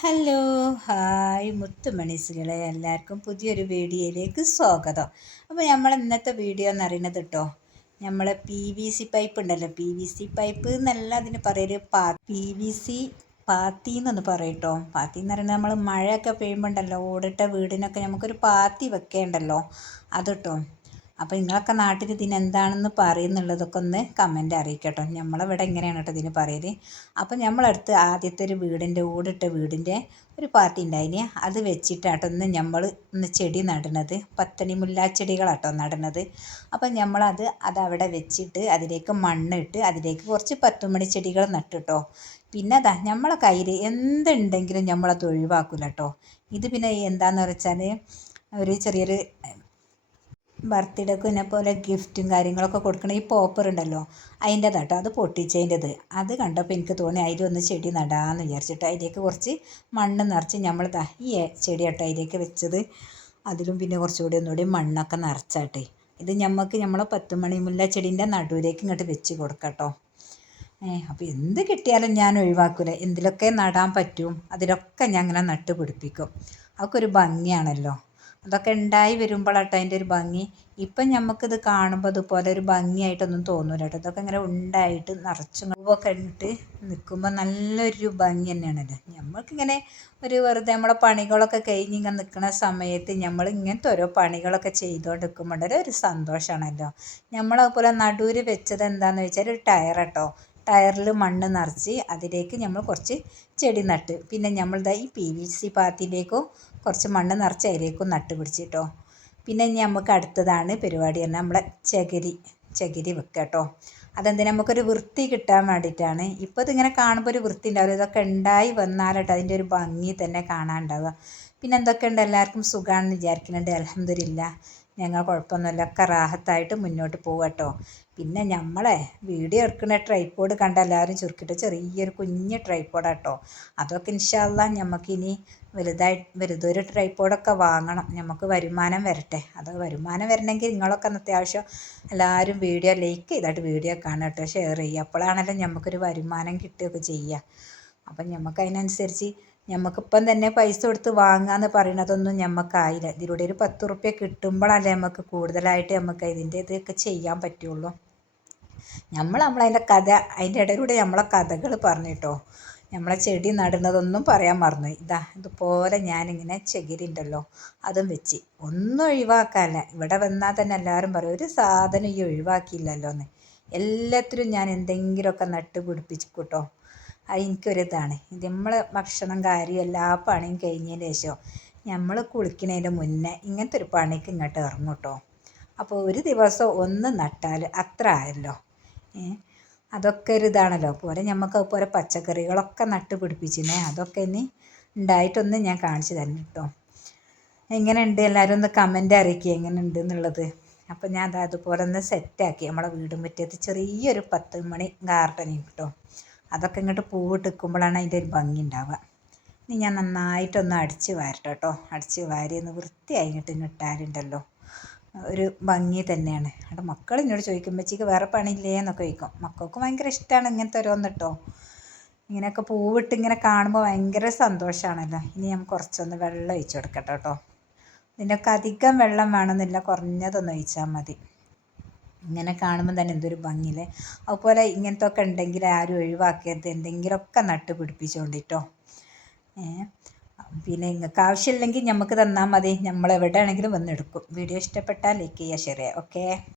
Hello hi മുത്തുമണീസുകളെ. എല്ലാവർക്കും പുതിയൊരു വീഡിയോയിലേക്ക് സ്വാഗതം. അപ്പോൾ നമ്മൾ ഇന്നത്തെ വീഡിയോ എന്ന് അറിയണത് കേട്ടോ നമ്മളെ പി വി സി പൈപ്പ് ഉണ്ടല്ലോ. പി വി സി പൈപ്പ് എന്നല്ല അതിന് പറയൽ പാ പി വി സി പാത്തി എന്നൊന്ന് പറയും കേട്ടോ. പാത്തി എന്ന് പറയുന്നത് നമ്മൾ മഴയൊക്കെ പെയ്യുമ്പോൾ ഉണ്ടല്ലോ ഓടിട്ട വീടിനൊക്കെ നമുക്കൊരു പാത്തി വെക്കേണ്ടല്ലോ. അത് അപ്പോൾ നിങ്ങളൊക്കെ നാട്ടിൽ ഇതിന് എന്താണെന്ന് പറയുന്നുള്ളതൊക്കെ ഒന്ന് കമന്റ് അറിയിക്കട്ടോ. നമ്മളിവിടെ എങ്ങനെയാണ് കേട്ടോ ഇതിന് പറയൽ. അപ്പോൾ നമ്മളടുത്ത് ആദ്യത്തെ ഒരു വീടിന്റെ ഓടിട്ട വീടിന്റെ ഒരു പാർട്ടി ഉണ്ടായിന് അത് വെച്ചിട്ടാട്ടോ ഒന്ന് നമ്മൾ ഒന്ന് ചെടി നടണത് പത്തണി മുല്ലാച്ചെടികളാട്ടോ നടണത് അപ്പം നമ്മളത് അതവിടെ വെച്ചിട്ട് അതിലേക്ക് മണ്ണിട്ട് അതിലേക്ക് കുറച്ച് പത്തുമണി ചെടികൾ നട്ടിട്ടോ. പിന്നെ അതാ നമ്മളെ കയ്യിൽ എന്തുണ്ടെങ്കിലും നമ്മളത് ഒഴിവാക്കില്ല കേട്ടോ ഇത് പിന്നെ എന്താണെന്ന് വെച്ചാൽ ഒരു ചെറിയൊരു ബർത്ത്ഡേക്ക് എന്നെ പോലെ ഗിഫ്റ്റും കാര്യങ്ങളൊക്കെ കൊടുക്കണ ഈ പോപ്പർ ഉണ്ടല്ലോ അതിന്റെ അതിന്റെതാട്ടോ അത് പൊട്ടിച്ചതിന്റെത് അത് കണ്ടപ്പോൾ എനിക്ക് തോന്നി അതിലൊന്ന് ചെടി നടാമെന്ന് വിചാരിച്ചിട്ട് അതിലേക്ക് കുറച്ച് മണ്ണ് നിറച്ച് നമ്മൾ ഈ ചെടി കേട്ടോ അതിലേക്ക് വെച്ചത്. അതിലും പിന്നെ കുറച്ചുകൂടി ഒന്നുകൂടി മണ്ണൊക്കെ നിറച്ചാട്ടെ. ഇത് ഞമ്മക്ക് നമ്മളെ പത്ത് മണിമുല്ല ചെടീന്റെ നടുവിലേക്ക് ഇങ്ങോട്ട് വെച്ച് കൊടുക്കട്ടോ. ഏഹ് അപ്പോൾ എന്ത് കിട്ടിയാലും ഞാൻ ഒഴിവാക്കില്ല എന്തിലൊക്കെ നടാൻ പറ്റും അതിലൊക്കെ ഞാൻ ഇങ്ങനെ നട്ട് പിടിപ്പിക്കും. അതൊക്കെ ഒരു ഭംഗിയാണല്ലോ. അതൊക്കെ ഉണ്ടായി വരുമ്പോഴാട്ടോ അതിന്റെ ഒരു ഭംഗി. ഇപ്പം നമുക്കിത് കാണുമ്പോൾ അതുപോലെ ഒരു ഭംഗിയായിട്ടൊന്നും തോന്നൂല കേട്ടോ. ഇതൊക്കെ ഇങ്ങനെ ഉണ്ടായിട്ട് നിറച്ചും പൂവൊക്കെ ഇട്ട് നിൽക്കുമ്പോൾ നല്ലൊരു ഭംഗി തന്നെയാണല്ലോ. നമ്മൾക്കിങ്ങനെ ഒരു വെറുതെ നമ്മളെ പണികളൊക്കെ കഴിഞ്ഞ് ഇങ്ങനെ നിൽക്കുന്ന സമയത്ത് നമ്മൾ ഇങ്ങനത്തെ ഓരോ പണികളൊക്കെ ചെയ്തുകൊണ്ട് നിൽക്കുമ്പോൾ ഒരു സന്തോഷമാണല്ലോ. നമ്മളതുപോലെ നടുവിൽ വെച്ചത് എന്താണെന്ന് വെച്ചാൽ ഒരു ടയർ കേട്ടോ ടയറിൽ മണ്ണ് നിറച്ച് അതിലേക്ക് നമ്മൾ കുറച്ച് ചെടി നട്ട്. പിന്നെ നമ്മൾ ഈ പി വി സി പാത്തിലേക്കും കുറച്ച് മണ്ണ് നിറച്ച് അതിലേക്കും നട്ട് പിടിച്ച് പിന്നെ നമുക്ക് അടുത്തതാണ് പരിപാടി പറഞ്ഞാൽ നമ്മളെ ചകിരി ചകിരി വെക്കുക കേട്ടോ അതെന്തിനാ? നമുക്കൊരു വൃത്തി കിട്ടാൻ വേണ്ടിയിട്ടാണ് ഇപ്പോൾ ഇതിങ്ങനെ കാണുമ്പോൾ ഒരു വൃത്തി ഉണ്ടാവില്ല. ഇതൊക്കെ ഉണ്ടായി വന്നാലട്ടോ അതിന്റെ ഒരു ഭംഗി തന്നെ കാണാനുണ്ടാവുക പിന്നെ എന്തൊക്കെയുണ്ട് എല്ലാവർക്കും സുഖമാണെന്ന് വിചാരിക്കുന്നുണ്ട്. അലഹമില്ല ഞങ്ങൾ കുഴപ്പമൊന്നുമില്ല. ഒക്കെ റാഹത്തായിട്ട് മുന്നോട്ട് പോകട്ടോ പിന്നെ നമ്മളെ വീഡിയോ എടുക്കുന്ന ട്രൈപ്പോഡ് കണ്ട എല്ലാവരും ചുരുക്കിയിട്ട് ചെറിയൊരു കുഞ്ഞ് ട്രൈപ്പോഡാട്ടോ അതൊക്കെ ഇൻഷാല്ല നമുക്കിനി വലുതായി വലുതൊരു ട്രൈപ്പോഡൊക്കെ വാങ്ങണം. നമുക്ക് വരുമാനം വരട്ടെ. അത് വരുമാനം വരണമെങ്കിൽ നിങ്ങളൊക്കെ അത്യാവശ്യം എല്ലാവരും വീഡിയോ ലൈക്ക് ചെയ്തിട്ട് വീഡിയോ കാണാം കേട്ടോ. ഷെയർ ചെയ്യുക. അപ്പോഴാണല്ലോ നമുക്കൊരു വരുമാനം കിട്ടുകയൊക്കെ ചെയ്യുക. അപ്പം നമുക്ക് അതിനനുസരിച്ച് ഞമ്മക്കിപ്പം തന്നെ പൈസ കൊടുത്ത് വാങ്ങാന്ന് പറയണതൊന്നും നമുക്കായില്ല ഇതിലൂടെ ഒരു പത്ത് ഉറുപ്പ്യ കിട്ടുമ്പോഴല്ലേ നമുക്ക് കൂടുതലായിട്ട് നമുക്ക് ഇതിന്റെ ഇതൊക്കെ ചെയ്യാൻ പറ്റുള്ളൂ. നമ്മൾ നമ്മളതിന്റെ കഥ അതിന്റെ ഇടയിലൂടെ നമ്മളെ കഥകൾ പറഞ്ഞിട്ടോ നമ്മളെ ചെടി നടുന്നതൊന്നും പറയാൻ മറന്നു. ഇതാ ഇതുപോലെ ഞാനിങ്ങനെ ചകിരി ഉണ്ടല്ലോ അതും വെച്ച്. ഒന്നും ഒഴിവാക്കാല്ല ഇവിടെ വന്നാൽ തന്നെ എല്ലാവരും പറയും ഒരു സാധനം ഈ ഒഴിവാക്കിയില്ലല്ലോ എന്ന് എല്ലാത്തിലും ഞാൻ എന്തെങ്കിലുമൊക്കെ നട്ട് പിടിപ്പിച്ചു കേട്ടോ. അത് എനിക്കൊരിതാണ്. നമ്മൾ ഭക്ഷണം കാര്യം എല്ലാ പണിയും കഴിഞ്ഞതിന് ശേഷം നമ്മൾ കുളിക്കുന്നതിന്റെ മുന്നേ ഇങ്ങനത്തെ ഒരു പണിക്ക് ഇങ്ങോട്ട് ഇറങ്ങും കേട്ടോ അപ്പോൾ ഒരു ദിവസം ഒന്ന് നട്ടാൽ അത്ര ആയല്ലോ. അതൊക്കെ ഒരു ഇതാണല്ലോ. പോലെ നമുക്ക് അതുപോലെ പച്ചക്കറികളൊക്കെ നട്ട് പിടിപ്പിച്ചിനെ. അതൊക്കെ ഇനി ഉണ്ടായിട്ടൊന്ന് ഞാൻ കാണിച്ചു തരണം കേട്ടോ എങ്ങനെയുണ്ട്? എല്ലാവരും ഒന്ന് കമന്റ് അറിയിക്കുക എങ്ങനെയുണ്ട് എന്നുള്ളത്. അപ്പോൾ ഞാൻ അത് അതുപോലെ ഒന്ന് സെറ്റാക്കി നമ്മളെ വീടും മുറ്റത്ത് ചെറിയൊരു പത്ത് മണി ഗാർഡനിങ് കേട്ടോ അതൊക്കെ ഇങ്ങോട്ട് പൂവിട്ട് നിൽക്കുമ്പോഴാണ് അതിന്റെ ഒരു ഭംഗി ഉണ്ടാവുക. ഇനി ഞാൻ നന്നായിട്ടൊന്ന് അടിച്ച് വാരട്ടെ കേട്ടോ. അടിച്ച് വാരി ഒന്ന് വൃത്തിയായി ഇങ്ങോട്ട് ഇങ്ങിട്ടാലുണ്ടല്ലോ ഒരു ഭംഗി തന്നെയാണ്. അവിടെ മക്കൾ എന്നോട് ചോദിക്കും ചേക്ക് വേറെ പണിയില്ലേ എന്നൊക്കെ ചോദിക്കും. മക്കൾക്ക് ഭയങ്കര ഇഷ്ടമാണ് ഇങ്ങനത്തെ ഓരോന്ന് കേട്ടോ. ഇങ്ങനെയൊക്കെ പൂവിട്ട് ഇങ്ങനെ കാണുമ്പോൾ ഭയങ്കര സന്തോഷമാണല്ലോ. ഇനി ഞാൻ കുറച്ചൊന്ന് വെള്ളം ഒഴിച്ചു കൊടുക്കട്ടെ കേട്ടോ. ഇതിനൊക്കെ അധികം വെള്ളം വേണമെന്നില്ല. കുറഞ്ഞതൊന്ന് ഒഴിച്ചാൽ മതി. ഇങ്ങനെ കാണുമ്പോൾ തന്നെ എന്തൊരു ഭംഗിയില്ലേ? അതുപോലെ ഇങ്ങനത്തെ ഒക്കെ ഉണ്ടെങ്കിൽ ആരും ഒഴിവാക്കരുത്. എന്തെങ്കിലുമൊക്കെ നട്ട് പിടിപ്പിച്ചോണ്ടിട്ടോ. പിന്നെ നിങ്ങൾക്ക് ആവശ്യമില്ലെങ്കിൽ നമുക്ക് തന്നാൽ മതി. നമ്മൾ എവിടെ ആണെങ്കിലും വന്നെടുക്കും. വീഡിയോ ഇഷ്ടപ്പെട്ടാൽ ലൈക്ക് ചെയ്യുക ഷെയർ ചെയ്യുക. ഓക്കേ?